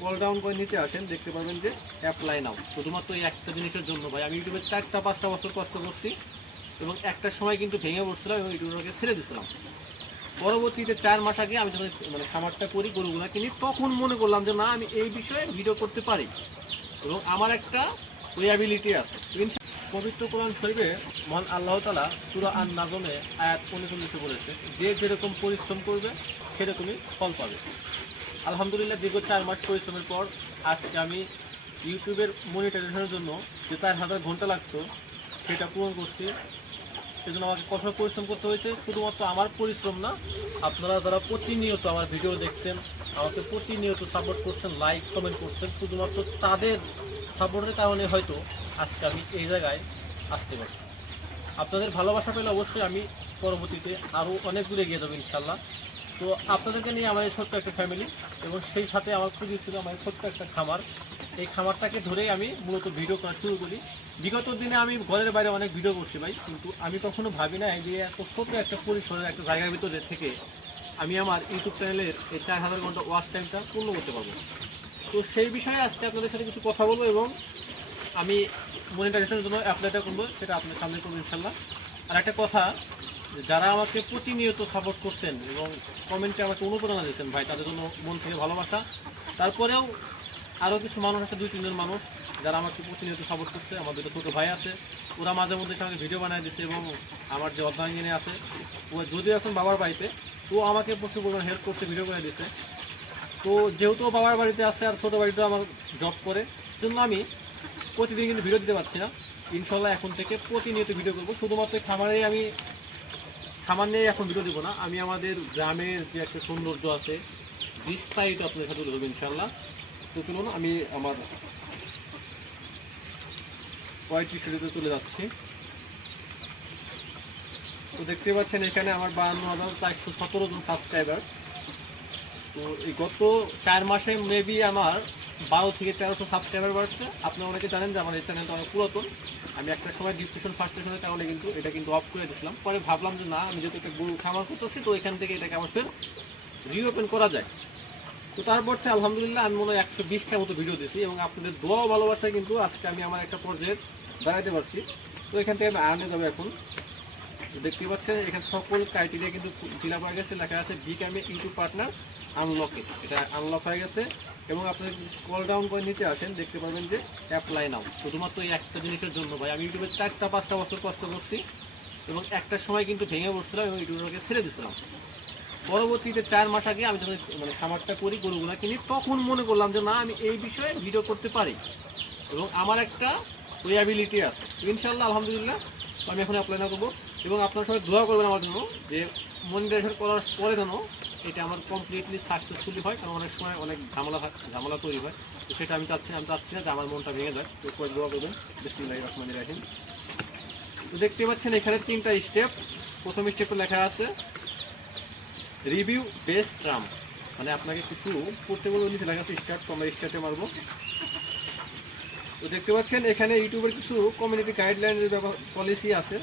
Scroll down করে নিচে আসেন, দেখতে পাবেন যে অ্যাপ্লাই নাও শুধুমাত্র এই একটা জিনিসের জন্য ভাই, আমি ইউটিউবে চারটা, পাঁচটা বছর কষ্ট করছি এবং একটা সময় কিন্তু ভেঙে পড়ছিলাম এবং ইউটিউবটাকে ছেড়ে দিয়েছিলাম পরবর্তীতে চার মাস আগে আমি যখন মানে খামারটা করি, গরুগুলা কিনি, তখন মনে করলাম যে না, আমি এই বিষয়ে ভিডিও করতে পারি। এবং আমার একটা ওয়াবিলিটি আছে। পবিত্র কোরআন শরীফে মহান আল্লাহ তালা সুরা আন নাজমে আয়াত উনচল্লিশে বলেছে, যে যেরকম পরিশ্রম করবে, সেরকমই ফল পাবে। আলহামদুলিল্লাহ দীর্ঘ চার মাস পরিশ্রমের পর আজকে আমি ইউটিউবের মনিটাইজেশনের জন্য যে চার হাজার ঘণ্টা লাগতো, সেটা পূরণ করছি। সেজন্য আমাকে কঠোর পরিশ্রম করতে হয়েছে। শুধুমাত্র আমার পরিশ্রম না, আপনারা যারা প্রতিনিয়ত আমার ভিডিও দেখছেন, আমাকে প্রতিনিয়ত সাপোর্ট করছেন লাইক কমেন্ট করছেন, শুধুমাত্র তাদের সাপোর্টের কারণে হয়তো আজকে আমি এই জায়গায় আসতে পারছি। আপনাদের ভালোবাসা পেলে অবশ্যই আমি পরবর্তীতে আরও অনেক দূরে এগিয়ে যাব ইনশাল্লাহ তো আপনাদেরকে নিয়ে আমার এই ছোট্ট একটা ফ্যামিলি এবং সেই সাথে আমার খুবই ছিল আমার ছোট্ট একটা খামার। এই খামারটাকে ধরেই আমি মূলত ভিডিও করা শুরু করি। বিগত দিনে আমি ঘরের বাইরে অনেক ভিডিও করছি ভাই, কিন্তু আমি কখনো ভাবি না যে এত ছোট একটা পরিসরের একটা জায়গার ভিতরে থেকে আমি আমার ইউটিউব চ্যানেলের এই চার হাজার ঘণ্টা ওয়াচ টাইমটা পূর্ণ করতে পারব। তো সেই বিষয়ে আজকে আপনাদের সাথে কিছু কথা বলব এবং আমি মনিটাইজেশনের জন্য অ্যাপ্লাইটা করব, সেটা আপনার সামনে করব ইনশাল্লাহ আর একটা কথা যারা আমাকে প্রতিনিয়ত সাপোর্ট করছেন এবং কমেন্টে আমাকে অনুপ্রেরণা দিচ্ছেন ভাই, তাদের জন্য মন থেকে ভালোবাসা। তারপরেও আরও কিছু মানুষ আছে দুই তিনজন মানুষ, যারা আমাকে প্রতিনিয়ত সাপোর্ট করছে। আমার দুটো ছোটো ভাই আছে, ওরা মাঝে মধ্যে সঙ্গে ভিডিও বানিয়ে দিচ্ছে এবং আমার যে অর্ধাঙ্গিনী আছে, ও যদিও এখন বাবার বাড়িতে তো আমাকে প্রচুর পরিমাণ হেল্প করছে ভিডিও করে দিচ্ছে তো যেহেতু বাবার বাড়িতে আছে আর ছোটো বাড়িতে আমার জব করে জন্য আমি প্রতিদিন কিন্তু ভিডিও দিতে পারছি না। ইনশাল্লাহ এখন থেকে প্রতিনিয়ত ভিডিও করব। শুধুমাত্র খামারে আমি খামার নিয়ে এখন ভিডিও দেবো না। আমি আমাদের গ্রামের যে একটা সৌন্দর্য আছে, বিস্তারিত আপনার সাথে তুলে দেবো ইনশাল্লাহ তো চলুন, আমি আমার ওয়াইটি স্টুডিওতে চলে যাচ্ছি। তো দেখতে পাচ্ছেন, এখানে আমার বাহান্ন হাজার চারশো সতেরো জন সাবস্ক্রাইবার তো এই গত চার মাসে মেবি আমার বারো থেকে তেরোশো সাবস্ক্রাইবার বাড়ছে। আপনি অনেকে জানেন যে আমার চ্যানেলটা অনেক পুরাতন। আমি একটা সময় ডিসক্রিপশন ফার্স্ট কারণে কিন্তু এটা কিন্তু অফ করে দিয়েছিলাম। পরে ভাবলাম যে না, আমি যেহেতু একটা গরু খামার করতেছি তো এখান থেকে এটাকে আমার ফের রিওপেন করা যায়। তো তারপর থেকে আলহামদুলিল্লাহ আমি মনে হয় একশো বিশটার মতো ভিডিও দিয়েছি এবং আপনাদের দোয়া ও ভালোবাসায় কিন্তু আজকে আমি আমার একটা পর্যায়ে দাঁড়াতে পারছি। তো এখান থেকে আমি আর্নে যাব এখন। দেখতে পাচ্ছেন, এখানে সকল ক্রাইটেরিয়া কিন্তু ফিল আপ হয়ে গেছে। লেখা আছে বি ক্যামে ইউটিউব পার্টনার আনলকে এটা আনলক হয়ে গেছে। এবং আপনারা স্ক্রল ডাউন করে নিচে আসেন, দেখতে পাবেন যে অ্যাপ্লাই নাও শুধুমাত্র এই একটা জিনিসের জন্য ভাই। আমি ইউটিউবে চারটা, পাঁচটা বছর কষ্ট করছি এবং একটা সময় কিন্তু ভেঙে পড়ছিলাম এবং ইউটিউবটাকে ছেড়ে দিয়েছিলাম। পরবর্তীতে চার মাস আগে আমি যখন মানে খামারটা করি গরুগুলা কিনি তখন মনে করলাম যে, না, আমি এই বিষয়ে ভিডিও করতে পারি। এবং আমার একটা ওয়াবিলিটি আছে। ইনশাল্লাহ আলহামদুলিল্লাহ, আমি এখন অ্যাপ্লাই না করব। এবং আপনার সবাই দোয়া করবেন আমার জন্য যে মনিটাইজেশন করার পরে যেন এটা আমার কমপ্লিটলি সাকসেসফুলি হয়, কারণ অনেক সময় অনেক ঝামেলা ঝামেলা তৈরি হয়। তো সেটা আমি চাচ্ছি আমি চাচ্ছি না যে আমার মনটা ভেঙে যায় তো করে দোয়া করবেন বিসমিল্লাহ রহমান রাহিম। তো দেখতে পাচ্ছেন এখানে তিনটা স্টেপ প্রথম স্টেপে লেখা আছে রিভিউ বেস্ট ট্রাম মানে আপনাকে কিছু পড়তে বলব, নিচে লেখা আছে স্টার্ট তো আমরা স্টার্টে মারবো। তো দেখতে পাচ্ছেন এখানে ইউটিউবের কিছু কমিউনিটি গাইডলাইনের পলিসি আছে।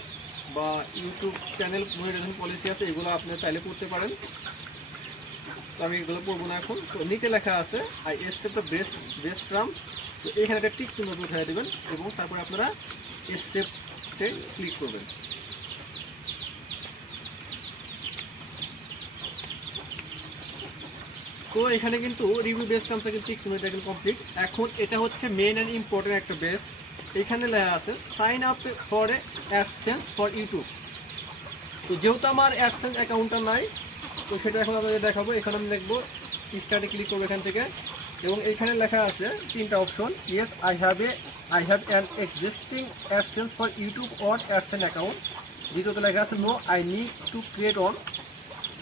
বা ইউটিউব চ্যানেল মনিটাইজেশন পলিসি আছে, এগুলো আপনি চাইলে করতে পারেন। তো আমি এগুলো পড়ব না এখন। তো নিচে লেখা আছে I accept the best best tram তো এখানে একটা টিক চিহ্ন উঠে দেবেন এবং তারপরে আপনারা এসেপতে ক্লিক করবেন। তো এখানে কিন্তু রিভিউ বেস টার্মস কিন্তু কমপ্লিট এখন এটা হচ্ছে মেন অ্যান্ড ইম্পর্টেন্ট একটা বেস এখানে লেখা আছে sign up for AdSense for YouTube তো যেহেতু আমার অ্যাডসেন্স অ্যাকাউন্টটা নাই, তো সেটা এখন আপনাদের দেখাবো। এখানে আমি দেখব স্টার্টে ক্লিক করব এখান থেকে। এবং এখানে লেখা আছে তিনটা option yes I have a I have an existing AdSense for YouTube or AdSense account দ্বিতীয়ত লেখা আছে no I need to create on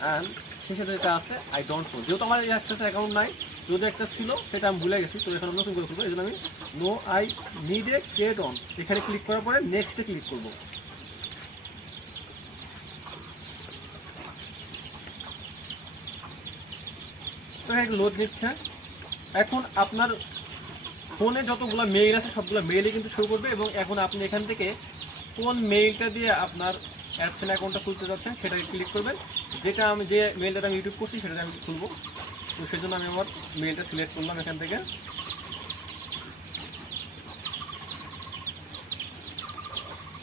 and শেষে যেটা আছে আই ডোন্ট নো যেহেতু আমার অ্যাডসেন্স অ্যাকাউন্ট নাই যদি একটা ছিল, সেটা আমি ভুলে গেছি তো এখানে নতুন করে করব এই জন্য আমি no I need a create on এখানে ক্লিক করার পরে নেক্সটে ক্লিক করব। তো লোড নিচ্ছে। এখন আপনার ফোনে যতগুলো মেইল আছে, সবগুলো মেইলে কিন্তু শো করবে, এবং এখন আপনি এখান থেকে কোন মেইলটা দিয়ে আপনার অ্যাডসেন অ্যাকাউন্টটা খুলতে যাচ্ছেন, সেটাকে ক্লিক করবেন। যেটা আমি যে মেইলটা আমি ইউটিউব করছি সেটা আমি খুলবো। তো সেজন্য আমি আমার মেলটা সিলেক্ট করলাম এখান থেকে।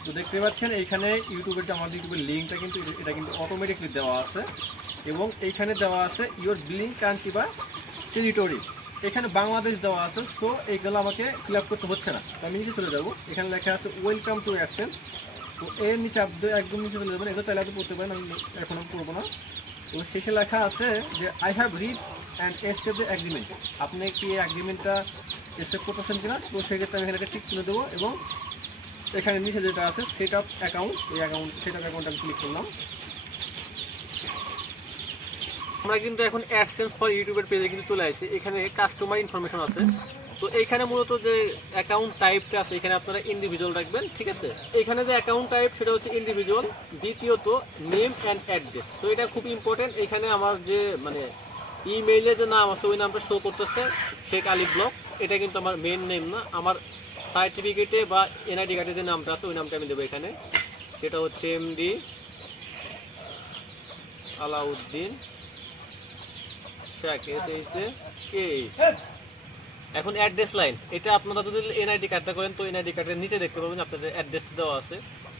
তো দেখতে পাচ্ছেন, এইখানে ইউটিউবের যে আমাদের ইউটিউবের লিঙ্কটা কিন্তু এটা- কিন্তু অটোমেটিকলি দেওয়া আছে। এবং এইখানে দেওয়া আছে ইওর বিলিং কান্ট্রি বা টেরিটরি এখানে বাংলাদেশ দেওয়া আছে সো এইগুলো আমাকে ফিল করতে হচ্ছে না। তো আমি নিচে চলে যাব। এখানে লেখা আছে ওয়েলকাম টু অ্যাকসেন্স তো এর নিচে আপনি একদম নিচে চলে যাবেন এগুলো চাইলে আপনি পড়তে পারেন, আমি এখন পড়ব না। তো শেষে লেখা আছে যে I have read and accept the agreement আপনি কি অ্যাগ্রিমেন্টটা এসেপ করতেছেন কিনা? তো সেক্ষেত্রে আমি এখানে ঠিক তুলে দেবো এবং এখানে নিচে যেটা আছে সেট আপ অ্যাকাউন্ট এই অ্যাকাউন্ট সেট আপ অ্যাকাউন্ট আমি ক্লিক করলাম। আমরা কিন্তু এখন অ্যাডসেন্স ফর ইউটিউবের পেজে কিন্তু চলে আসছি এখানে কাস্টমার ইনফরমেশন আছে। তো এইখানে মূলত যে অ্যাকাউন্ট টাইপটা আছে, এখানে আপনারা ইন্ডিভিজুয়াল রাখবেন, ঠিক আছে? এখানে যে অ্যাকাউন্ট টাইপ সেটা হচ্ছে ইন্ডিভিজুয়াল দ্বিতীয়ত নেম অ্যান্ড অ্যাড্রেস তো এটা খুব ইম্পর্টেন্ট এখানে আমার যে মানে ইমেইলে যে নাম আছে, ওই নামটা শো করতেছে শেখ আলী ব্লক। এটা কিন্তু আমার মেন নেম না, আমার সার্টিফিকেটে বা এনআইডি কার্ডে যে নামটা আছে, ওই নামটা আমি দেবো এখানে। সেটা হচ্ছে MD Alauddin Sheikh S H A K এখন অ্যাড্রেস লাইন এটা আপনারা যদি এনআইডি কার্ডটা করেন, তো এনআইডি কার্ডের নিচে দেখতে পাবেন আপনাদের অ্যাড্রেস দেওয়া আছে।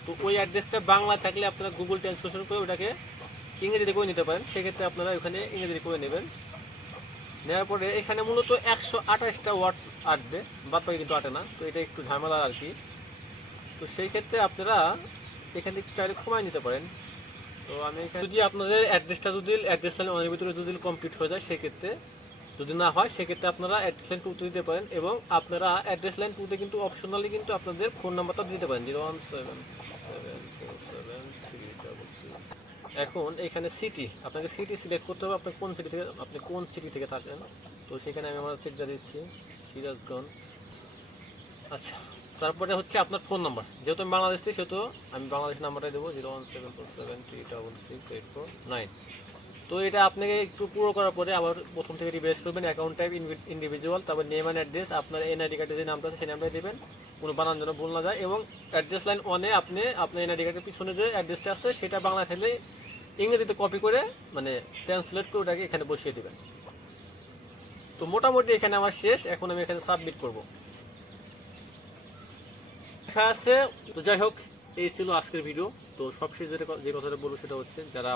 তো ওই অ্যাড্রেসটা বাংলা থাকলে আপনারা গুগল ট্রান্সলেশন করে ওটাকে ইংরেজিতে করে নিতে পারেন। সেক্ষেত্রে আপনারা ওখানে ইংরেজিতে করে নেবেন। নেওয়ার পরে এখানে মূলত একশো আঠাশটা ওয়ার্ড আটবে বাদ কিন্তু আটে না। তো এটা একটু ঝামেলা আর কি। তো সেই ক্ষেত্রে আপনারা এখান থেকে চাইলে কমায় নিতে পারেন। তো আমি যদি আপনাদের অ্যাড্রেসটা যদি অ্যাড্রেস লাইন অনেক ভিতরে যদি কমপ্লিট হয়ে যায়, সেক্ষেত্রে যদি না হয়, সেক্ষেত্রে আপনারা অ্যাড্রেস লাইন টুতে দিতে পারেন এবং আপনারা অ্যাড্রেস লাইন টুতে কিন্তু অপশনালি কিন্তু আপনাদের ফোন নাম্বারটা দিতে পারেন। Zero one seven seven seven three double এখন এখানে সিটি আপনাকে সিটি সিলেক্ট করতে হবে আপনি কোন সিটি থেকে, আপনি কোন সিটি থেকে থাকেন? তো সেখানে আমি আমার সিটটা দিচ্ছি, সিরাজগঞ্জ। আচ্ছা তারপরে হচ্ছে আপনার ফোন নাম্বার যেহেতু আমি বাংলাদেশ থেকে, সেহেতু আমি বাংলাদেশ নাম্বারটা দেবো zero one seven four seven three double six eight four nine তো এটা আপনাকে একটু পুরো করার পরে আবার প্রথম থেকে রিভাইজ করবেন অ্যাকাউন্ট টাইপ ইন্ডিভিজুয়াল তারপর নেম অ্যান্ড অ্যাড্রেস আপনার এনআইডি কার্ডে যে নামটা আছে সেই নামটা দেবেন। কোনো বানান যেন ভুল না যায় এবং অ্যাড্রেস লাইন ওয়ানে আপনি, আপনার এনআইডি কার্ডের পিছনে যে অ্যাড্রেসটা আছে সেটা বাংলা থাকলে ইংরেজিতে কপি করে মানে ট্রান্সলেট করে ওটাকে এখানে বসিয়ে দেবেন। তো মোটামুটি এখানে আমার শেষ, এখন আমি এখানে সাবমিট করব। লেখা আছে, তো যাই হোক, এই ছিল আজকের ভিডিও তো সবশেষ যেটা যে কথাটা বলব সেটা হচ্ছে যারা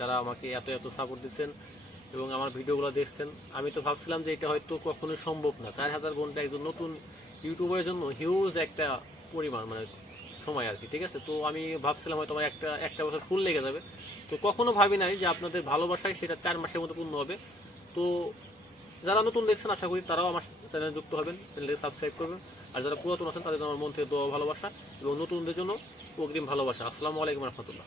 যারা আমাকে এত এত সাপোর্ট দিচ্ছেন এবং আমার ভিডিওগুলো দেখছেন, আমি তো ভাবছিলাম যে এটা হয়তো কখনোই সম্ভব না। চার হাজার ঘণ্টা একজন নতুন ইউটিউবের জন্য হিউজ একটা পরিমাণ মানে সময় আর কি, ঠিক আছে? তো আমি ভাবছিলাম হয়তো আমার একটা একটা বছর ফুল লেগে যাবে। তো কখনো ভাবি নাই যে আপনাদের ভালোবাসায় সেটা চার মাসের মধ্যে পূর্ণ হবে। তো যারা নতুন দেখছেন, আশা করি তারাও আমার চ্যানেলে যুক্ত হবেন চ্যানেলকে সাবস্ক্রাইব করবেন। আর যারা পুরাতন আছেন, তাদের আমার মন থেকে দোয়া ভালোবাসা এবং নতুনদের জন্য অগ্রিম ভালোবাসা। আসসালামু আলাইকুম রহমতুল্লাহ।